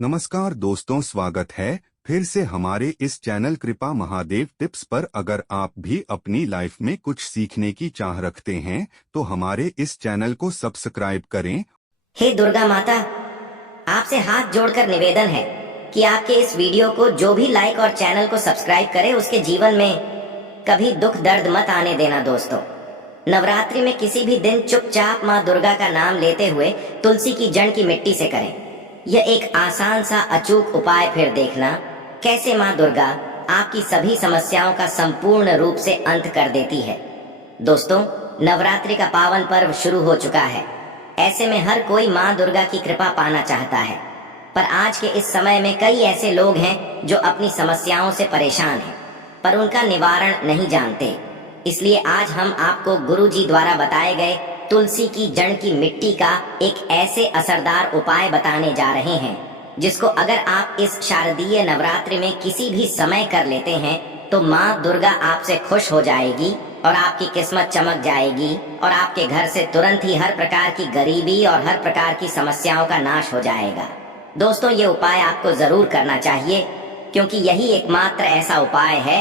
नमस्कार दोस्तों, स्वागत है फिर से हमारे इस चैनल कृपा महादेव टिप्स पर। अगर आप भी अपनी लाइफ में कुछ सीखने की चाह रखते हैं तो हमारे इस चैनल को सब्सक्राइब करें। हे दुर्गा माता, आपसे हाथ जोड़कर निवेदन है कि आपके इस वीडियो को जो भी लाइक और चैनल को सब्सक्राइब करे उसके जीवन में कभी दुख दर्द मत आने देना। दोस्तों, नवरात्रि में किसी भी दिन चुपचाप माँ दुर्गा का नाम लेते हुए तुलसी की जड़ की मिट्टी से करें। यह एक आसान सा अचूक उपाय फिर देखना कैसे माँ दुर्गा आपकी सभी समस्याओं का संपूर्ण रूप से अंत कर देती है। दोस्तों, नवरात्रि का पावन पर्व शुरू हो चुका है। ऐसे में हर कोई माँ दुर्गा की कृपा पाना चाहता है, पर आज के इस समय में कई ऐसे लोग हैं जो अपनी समस्याओं से परेशान हैं पर उनका निवारण नहीं जानते। इसलिए आज हम आपको गुरुजी द्वारा बताए गए तुलसी की जड़ की मिट्टी का एक ऐसे असरदार उपाय बताने जा रहे हैं जिसको अगर आप इस शारदीय नवरात्रि में किसी भी समय कर लेते हैं तो माँ दुर्गा आपसे खुश हो जाएगी और आपकी किस्मत चमक जाएगी और आपके घर से तुरंत ही हर प्रकार की गरीबी और हर प्रकार की समस्याओं का नाश हो जाएगा। दोस्तों, ये उपाय आपको जरूर करना चाहिए क्योंकि यही एकमात्र ऐसा उपाय है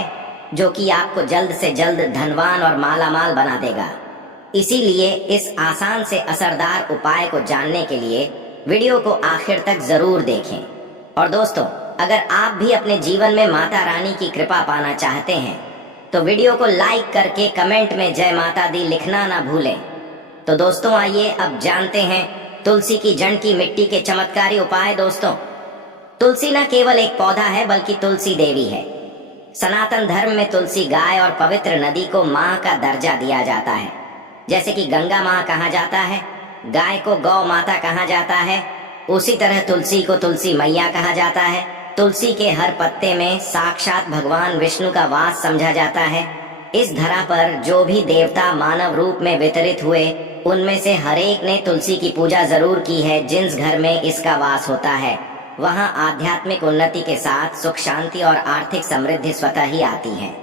जो कि आपको जल्द से जल्द धनवान और मालामाल बना देगा। इसीलिए इस आसान से असरदार उपाय को जानने के लिए वीडियो को आखिर तक जरूर देखें। और दोस्तों, अगर आप भी अपने जीवन में माता रानी की कृपा पाना चाहते हैं तो वीडियो को लाइक करके कमेंट में जय माता दी लिखना ना भूलें। तो दोस्तों, आइए अब जानते हैं तुलसी की जड़ की मिट्टी के चमत्कारी उपाय। दोस्तों, तुलसी न केवल एक पौधा है बल्कि तुलसी देवी है। सनातन धर्म में तुलसी गाय और पवित्र नदी को माँ का दर्जा दिया जाता है। जैसे कि गंगा माँ कहा जाता है, गाय को गौ माता कहा जाता है, उसी तरह तुलसी को तुलसी मैया कहा जाता है। तुलसी के हर पत्ते में साक्षात भगवान विष्णु का वास समझा जाता है। इस धरा पर जो भी देवता मानव रूप में वितरित हुए उनमें से हर एक ने तुलसी की पूजा जरूर की है। जिस घर में इसका वास होता है वहाँ आध्यात्मिक उन्नति के साथ सुख शांति और आर्थिक समृद्धि स्वतः ही आती है।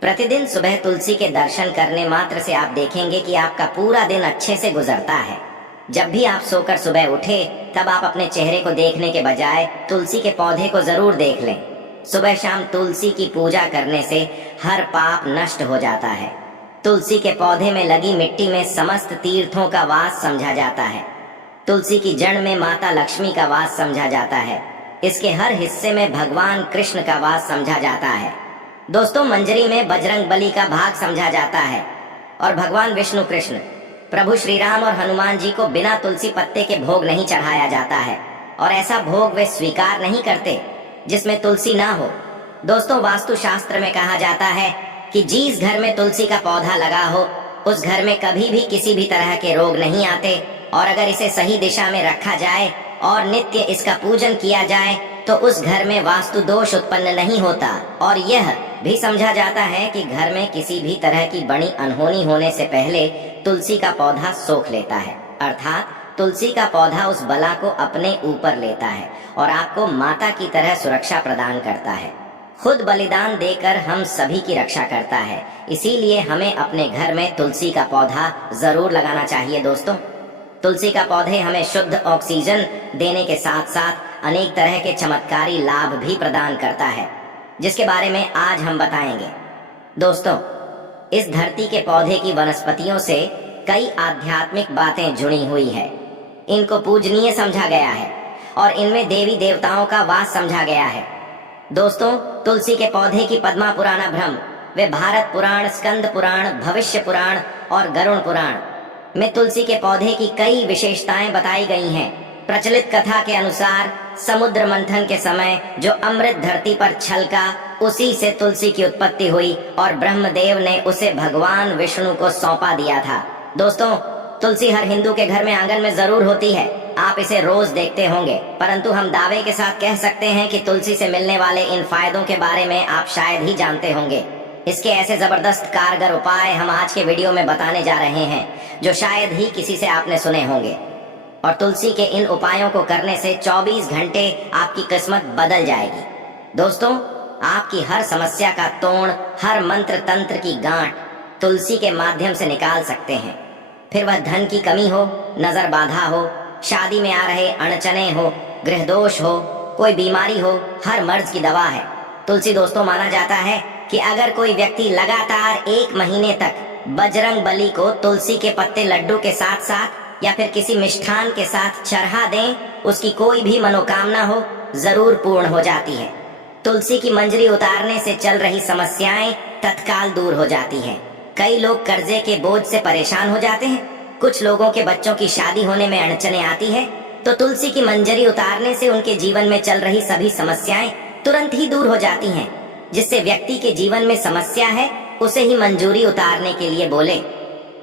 प्रतिदिन सुबह तुलसी के दर्शन करने मात्र से आप देखेंगे कि आपका पूरा दिन अच्छे से गुजरता है। जब भी आप सोकर सुबह उठे तब आप अपने चेहरे को देखने के बजाय तुलसी के पौधे को जरूर देख लें। सुबह शाम तुलसी की पूजा करने से हर पाप नष्ट हो जाता है। तुलसी के पौधे में लगी मिट्टी में समस्त तीर्थों का वास समझा जाता है। तुलसी की जड़ में माता लक्ष्मी का वास समझा जाता है। इसके हर हिस्से में भगवान कृष्ण का वास समझा जाता है। दोस्तों, मंजरी में बजरंग बली का भाग समझा जाता है और भगवान विष्णु कृष्ण, प्रभु श्री राम और हनुमान जी को बिना तुलसी पत्ते के भोग नहीं चढ़ाया जाता है और ऐसा भोग वे स्वीकार नहीं करते जिसमें तुलसी ना हो। दोस्तों, वास्तु शास्त्र में कहा जाता है कि जिस घर में तुलसी का पौधा लगा हो उस घर में कभी भी किसी भी तरह के रोग नहीं आते और अगर इसे सही दिशा में रखा जाए और नित्य इसका पूजन किया जाए तो उस घर में वास्तु दोष उत्पन्न नहीं होता। और यह भी समझा जाता है कि घर में किसी भी तरह की बड़ी अनहोनी होने से पहले तुलसी का पौधा सोख लेता है, अर्थात तुलसी का पौधा उस बला को अपने ऊपर लेता है और आपको माता की तरह सुरक्षा प्रदान करता है। खुद बलिदान देकर हम सभी की रक्षा करता है। इसीलिए हमें अपने घर में तुलसी का पौधा जरूर लगाना चाहिए। दोस्तों, तुलसी का पौधे हमें शुद्ध ऑक्सीजन देने के साथ साथ अनेक तरह के चमत्कारी लाभ भी प्रदान करता है जिसके बारे में आज हम बताएंगे। दोस्तों, इस धरती के पौधे की वनस्पतियों से कई आध्यात्मिक बातें जुड़ी हुई है। इनको पूजनीय समझा गया है और इनमें देवी देवताओं का वास समझा गया है। दोस्तों, तुलसी के पौधे की पद्मा पुराण ब्रह्म वे भारत पुराण, स्कंद पुराण, भविष्य पुराण और गरुण पुराण में तुलसी के पौधे की कई विशेषताएं बताई गई हैं। प्रचलित कथा के अनुसार समुद्र मंथन के समय जो अमृत धरती पर छलका उसी से तुलसी की उत्पत्ति हुई और ब्रह्मदेव ने उसे भगवान विष्णु को सौंपा दिया था। दोस्तों, तुलसी हर हिंदू के घर में आंगन में जरूर होती है। आप इसे रोज देखते होंगे, परंतु हम दावे के साथ कह सकते हैं कि तुलसी से मिलने वाले इन फायदों के बारे में आप शायद ही जानते होंगे। इसके ऐसे जबरदस्त कारगर उपाय हम आज के वीडियो में बताने जा रहे हैं जो शायद ही किसी से आपने सुने होंगे। और तुलसी के इन उपायों को करने से 24 घंटे आपकी किस्मत बदल जाएगी। दोस्तों, आपकी हर समस्या का तोड़, हर मंत्र तंत्र की गांठ तुलसी के माध्यम से निकाल सकते हैं। फिर वह धन की कमी हो, नजर बाधा हो, शादी में आ रहे अड़चने हो, गृह दोष हो, कोई बीमारी हो, हर मर्ज की दवा है। तुलसी दोस्तों, माना जाता है कि अगर कोई व्यक्ति लगातार 1 महीने तक बजरंग बली को तुलसी के पत्ते लड्डू के साथ साथ या फिर किसी मिष्ठान के साथ चढ़ा दें, उसकी कोई भी मनोकामना हो जरूर पूर्ण हो जाती है। तुलसी की मंजरी उतारने से चल रही समस्याएं तत्काल दूर हो जाती हैं। कई लोग कर्जे के बोझ से परेशान हो जाते हैं, कुछ लोगों के बच्चों की शादी होने में अड़चने आती है, तो तुलसी की मंजरी उतारने से उनके जीवन में चल रही सभी समस्याएं तुरंत ही दूर हो जाती हैं। जिससे व्यक्ति के जीवन में समस्या है उसे ही मंजूरी उतारने के लिए बोले।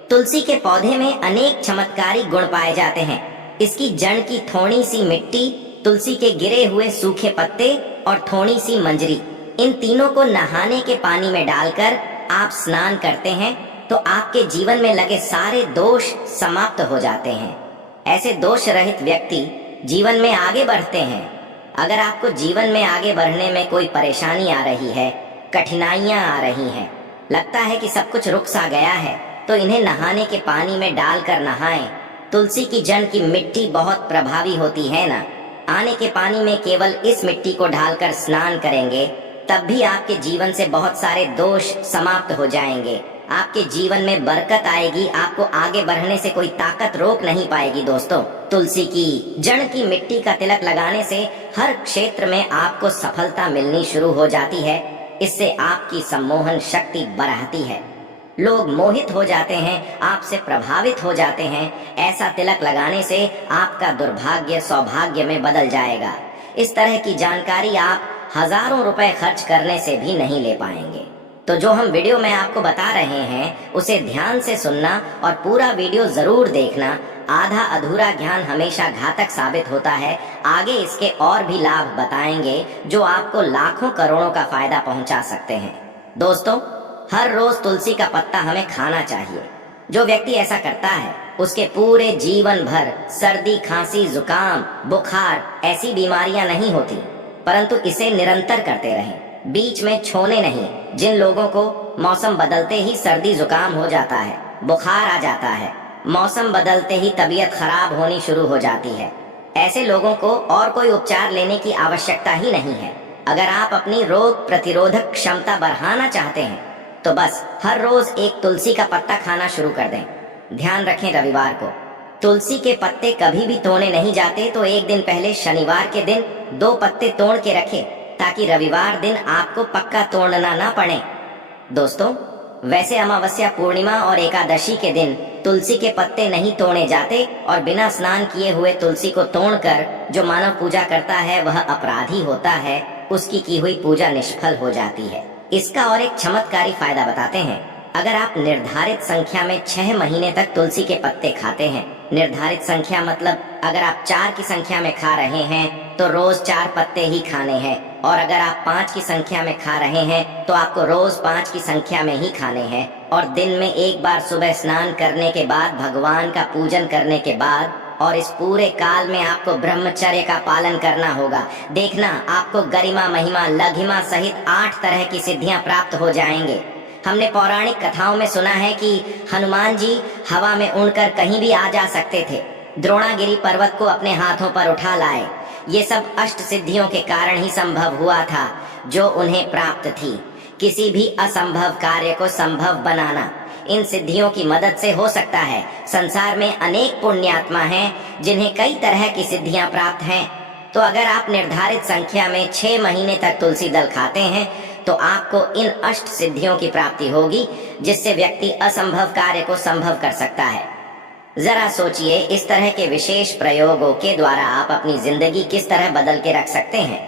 तुलसी के पौधे में अनेक चमत्कारी गुण पाए जाते हैं। इसकी जड़ की थोड़ी सी मिट्टी, तुलसी के गिरे हुए सूखे पत्ते और थोड़ी सी मंजरी, इन तीनों को नहाने के पानी में डालकर आप स्नान करते हैं तो आपके जीवन में लगे सारे दोष समाप्त हो जाते हैं। ऐसे दोष रहित व्यक्ति जीवन में आगे बढ़ते हैं। अगर आपको जीवन में आगे बढ़ने में कोई परेशानी आ रही है, कठिनाइयां आ रही हैं, लगता है कि सब कुछ रुक सा गया है, तो इन्हें नहाने के पानी में डालकर नहाएं। तुलसी की जड़ की मिट्टी बहुत प्रभावी होती है ना। आने के पानी में केवल इस मिट्टी को डालकर स्नान करेंगे, तब भी आपके जीवन से बहुत सारे दोष समाप्त हो जाएंगे। आपके जीवन में बरकत आएगी, आपको आगे बढ़ने से कोई ताकत रोक नहीं पाएगी। दोस्तों, तुलसी की जड़ की मिट्टी का तिलक लगाने से हर क्षेत्र में आपको सफलता मिलनी शुरू हो जाती है। इससे आपकी सम्मोहन शक्ति बढ़ती है, लोग मोहित हो जाते हैं, आपसे प्रभावित हो जाते हैं। ऐसा तिलक लगाने से आपका दुर्भाग्य सौभाग्य में बदल जाएगा। इस तरह की जानकारी आप हजारों रुपए खर्च करने से भी नहीं ले पाएंगे। तो जो हम वीडियो में आपको बता रहे हैं उसे ध्यान से सुनना और पूरा वीडियो जरूर देखना। आधा अधूरा ज्ञान हमेशा घातक साबित होता है। आगे इसके और भी लाभ बताएंगे जो आपको लाखों करोड़ों का फायदा पहुंचा सकते हैं। दोस्तों, हर रोज तुलसी का पत्ता हमें खाना चाहिए। जो व्यक्ति ऐसा करता है उसके पूरे जीवन भर सर्दी, खांसी, जुकाम, बुखार ऐसी बीमारियां नहीं होती, परंतु इसे निरंतर करते रहें, बीच में छोड़े नहीं। जिन लोगों को मौसम बदलते ही सर्दी जुकाम हो जाता है, बुखार आ जाता है, मौसम बदलते ही तबीयत खराब होनी शुरू हो जाती है, ऐसे लोगों को और कोई उपचार लेने की आवश्यकता ही नहीं है। अगर आप अपनी रोग प्रतिरोधक क्षमता बढ़ाना चाहते हैं तो बस हर रोज एक तुलसी का पत्ता खाना शुरू कर दें। ध्यान रखें, रविवार को तुलसी के पत्ते कभी भी तोड़े नहीं जाते, तो एक दिन पहले शनिवार के दिन 2 पत्ते तोड़ के रखें ताकि रविवार दिन आपको पक्का तोड़ना ना पड़े। दोस्तों, वैसे अमावस्या, पूर्णिमा और एकादशी के दिन तुलसी के पत्ते नहीं तोड़े जाते और बिना स्नान किए हुए तुलसी को तोड़कर जो मानव पूजा करता है वह अपराधी होता है, उसकी की हुई पूजा निष्फल हो जाती है। इसका और एक चमत्कारी फायदा बताते हैं। अगर आप निर्धारित संख्या में 6 महीने तक तुलसी के पत्ते खाते हैं, निर्धारित संख्या मतलब अगर आप 4 की संख्या में खा रहे हैं तो रोज 4 पत्ते ही खाने हैं, और अगर आप 5 की संख्या में खा रहे हैं तो आपको रोज 5 की संख्या में ही खाने हैं, और दिन में एक बार सुबह स्नान करने के बाद, भगवान का पूजन करने के बाद, और इस पूरे काल में आपको ब्रह्मचर्य का पालन करना होगा। देखना, आपको गरिमा, महिमा, लघिमा सहित 8 तरह की सिद्धियां प्राप्त हो जाएंगे। हमने पौराणिक कथाओं में सुना है कि हनुमान जी हवा में उड़कर कहीं भी आ जा सकते थे, द्रोणागिरी पर्वत को अपने हाथों पर उठा लाए। ये सब अष्ट सिद्धियों के कारण ही संभव हुआ था जो उन्हें प्राप्त थी। किसी भी असंभव कार्य को संभव बनाना इन सिद्धियों की मदद से हो सकता है। संसार में अनेक पुण्यात्मा हैं जिन्हें कई तरह की सिद्धियां प्राप्त हैं। तो अगर आप निर्धारित संख्या में 6 महीने तक तुलसी दल खाते हैं तो आपको इन अष्ट सिद्धियों की प्राप्ति होगी, जिससे व्यक्ति असंभव कार्य को संभव कर सकता है। जरा सोचिए, इस तरह के विशेष प्रयोगों के द्वारा आप अपनी जिंदगी किस तरह बदल के रख सकते हैं।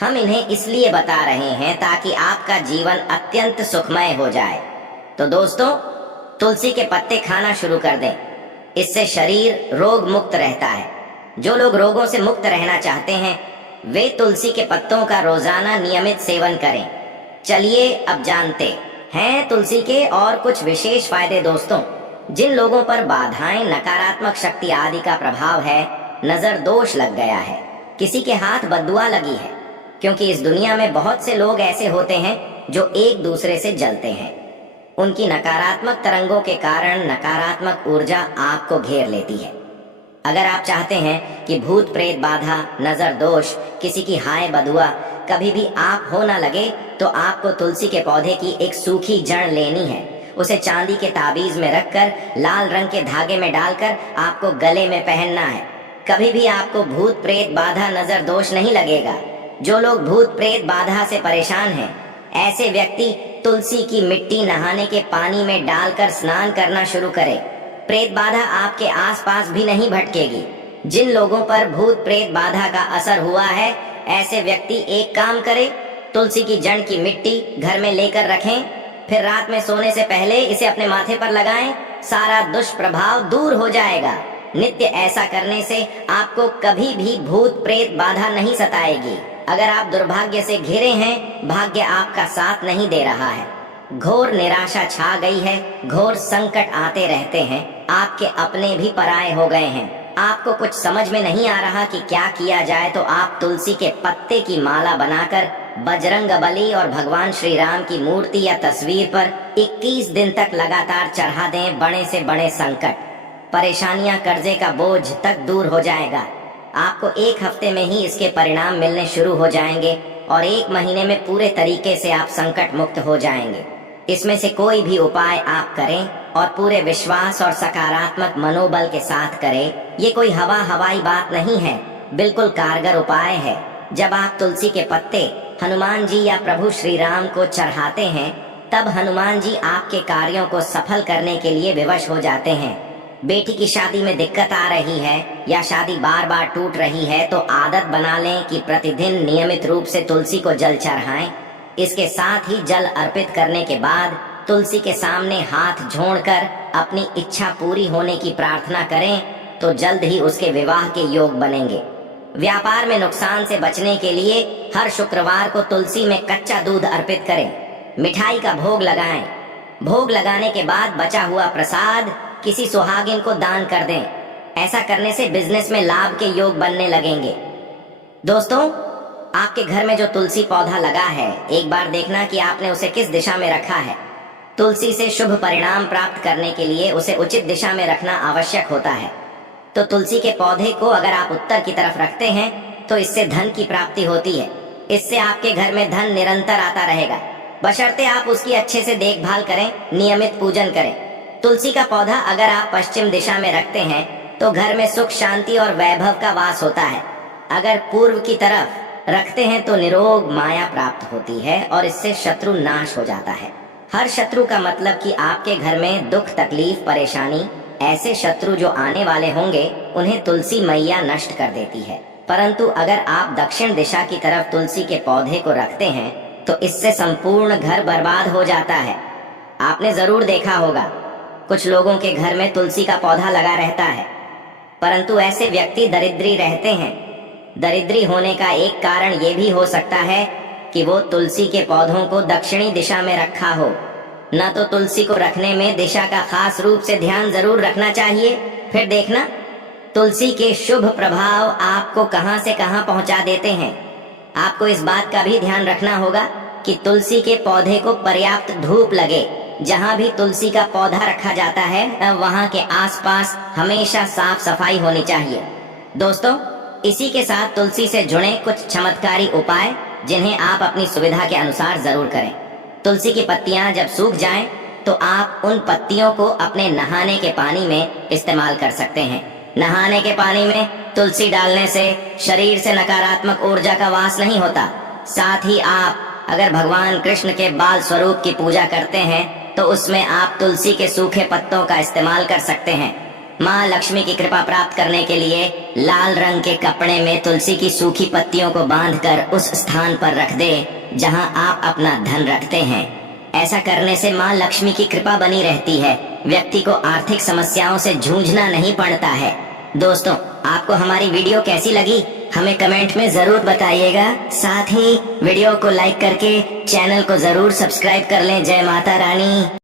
हम इन्हें इसलिए बता रहे हैं ताकि आपका जीवन अत्यंत सुखमय हो जाए। तो दोस्तों, तुलसी के पत्ते खाना शुरू कर दें, इससे शरीर रोग मुक्त रहता है। जो लोग रोगों से मुक्त रहना चाहते हैं वे तुलसी के पत्तों का रोजाना नियमित सेवन करें। चलिए अब जानते हैं तुलसी के और कुछ विशेष फायदे। दोस्तों, जिन लोगों पर बाधाएं, नकारात्मक शक्ति आदि का प्रभाव है, नजर दोष लग गया है, किसी के हाथ बद्दुआ लगी है, क्योंकि इस दुनिया में बहुत से लोग ऐसे होते हैं जो एक दूसरे से जलते हैं। उनकी नकारात्मक तरंगों के कारण नकारात्मक ऊर्जा आपको घेर लेती है। अगर आप चाहते हैं कि भूत प्रेत बाधा, नजर दोष, किसी की हाय बदुआ कभी भी आप हो ना लगे, तो आपको तुलसी के पौधे की एक सूखी जड़ लेनी है। उसे चांदी के ताबीज में रखकर लाल रंग के धागे में डालकर आपको गले में पहनना है। कभी भी आपको भूत प्रेत बाधा, नजर दोष नहीं लगेगा। जो लोग भूत प्रेत बाधा से परेशान हैं, ऐसे व्यक्ति तुलसी की मिट्टी नहाने के पानी में डालकर स्नान करना शुरू करें। प्रेत बाधा आपके आसपास भी नहीं भटकेगी। जिन लोगों पर भूत प्रेत बाधा का असर हुआ है, ऐसे व्यक्ति एक काम करें, तुलसी की जड़ की मिट्टी घर में लेकर रखें, फिर रात में सोने से पहले इसे अपने माथे पर लगाएं। सारा दुष्प्रभाव दूर हो जाएगा। नित्य ऐसा करने से आपको कभी भी भूत प्रेत बाधा नहीं सताएगी। अगर आप दुर्भाग्य से घिरे हैं, भाग्य आपका साथ नहीं दे रहा है, घोर निराशा छा गई है, घोर संकट आते रहते हैं, आपके अपने भी पराये हो गए हैं, आपको कुछ समझ में नहीं आ रहा कि क्या किया जाए, तो आप तुलसी के पत्ते की माला बनाकर बजरंग बली और भगवान श्री राम की मूर्ति या तस्वीर पर 21 दिन तक लगातार चढ़ा दें। बड़े से बड़े संकट, परेशानियां, कर्जे का बोझ तक दूर हो जाएगा। आपको एक हफ्ते में ही इसके परिणाम मिलने शुरू हो जाएंगे और 1 महीने में पूरे तरीके से आप संकट मुक्त हो जाएंगे। इसमें से कोई भी उपाय आप करें और पूरे विश्वास और सकारात्मक मनोबल के साथ करें। ये कोई हवाई बात नहीं है, बिल्कुल कारगर उपाय है। जब आप तुलसी के पत्ते हनुमान जी या प्रभु श्री राम को चढ़ाते हैं, तब हनुमान जी आपके कार्यों को सफल करने के लिए विवश हो जाते हैं। बेटी की शादी में दिक्कत आ रही है या शादी बार बार टूट रही है, तो आदत बना लें कि प्रतिदिन नियमित रूप से तुलसी को जल चढ़ाएं। इसके साथ ही जल अर्पित करने के बाद तुलसी के सामने हाथ जोड़कर अपनी इच्छा पूरी होने की प्रार्थना करें, तो जल्द ही उसके विवाह के योग बनेंगे। व्यापार में नुकसान से बचने के लिए हर शुक्रवार को तुलसी में कच्चा दूध अर्पित करें, मिठाई का भोग लगाएं। भोग लगाने के बाद बचा हुआ प्रसाद किसी सुहागिन को दान कर दें। ऐसा करने से बिजनेस में लाभ के योग बनने लगेंगे। दोस्तों, आपके घर में जो तुलसी पौधा लगा है, एक बार देखना कि आपने उसे किस दिशा में रखा है। तुलसी से शुभ परिणाम प्राप्त करने के लिए उसे उचित दिशा में रखना आवश्यक होता है। तो तुलसी के पौधे को अगर आप उत्तर की तरफ रखते हैं, तो इससे धन की प्राप्ति होती है। इससे आपके घर में धन निरंतर आता रहेगा, बशर्ते आप उसकी अच्छे से देखभाल करें, नियमित पूजन करें। तुलसी का पौधा अगर आप पश्चिम दिशा में रखते हैं, तो घर में सुख, शांति और वैभव का वास होता है। अगर पूर्व की तरफ रखते हैं तो निरोग माया प्राप्त होती है और इससे शत्रु नाश हो जाता है। हर शत्रु का मतलब कि आपके घर में दुख, तकलीफ, परेशानी, ऐसे शत्रु जो आने वाले होंगे, उन्हें तुलसी मैया नष्ट कर देती है। परंतु अगर आप दक्षिण दिशा की तरफ तुलसी के पौधे को रखते हैं, तो इससे संपूर्ण घर बर्बाद हो जाता है। आपने जरूर देखा होगा, कुछ लोगों के घर में तुलसी का पौधा लगा रहता है, परंतु ऐसे व्यक्ति दरिद्री रहते हैं। दरिद्री होने का एक कारण ये भी हो सकता है कि वो तुलसी के पौधों को दक्षिणी दिशा में रखा हो। न तो तुलसी को रखने में दिशा का खास रूप से ध्यान जरूर रखना चाहिए। फिर देखना, तुलसी के शुभ प्रभाव आपको कहां से कहां पहुंचा देते हैं। आपको इस बात का भी ध्यान रखना होगा कि तुलसी के पौधे को पर्याप्त धूप लगे। जहां भी तुलसी का पौधा रखा जाता है, वहां के आसपास हमेशा साफ सफाई होनी चाहिए। दोस्तों, इसी के साथ तुलसी से जुड़े कुछ चमत्कारी उपाय, जिन्हें आप अपनी सुविधा के अनुसार जरूर करें। तुलसी की पत्तियां जब सूख जाएं, तो आप उन पत्तियों को अपने नहाने के पानी में इस्तेमाल कर सकते हैं। नहाने के पानी में तुलसी डालने से शरीर से नकारात्मक ऊर्जा का वास नहीं होता। साथ ही आप अगर भगवान कृष्ण के बाल स्वरूप की पूजा करते हैं, तो उसमें आप तुलसी के सूखे पत्तों का इस्तेमाल कर सकते हैं। माँ लक्ष्मी की कृपा प्राप्त करने के लिए लाल रंग के कपड़े में तुलसी की सूखी पत्तियों को बांधकर उस स्थान पर रख दे जहां आप अपना धन रखते हैं। ऐसा करने से माँ लक्ष्मी की कृपा बनी रहती है। व्यक्ति को आर्थिक समस्याओं से जूझना नहीं पड़ता है। दोस्तों, आपको हमारी वीडियो कैसी लगी, हमें कमेंट में जरूर बताइएगा। साथ ही वीडियो को लाइक करके चैनल को जरूर सब्सक्राइब कर लें। जय माता रानी।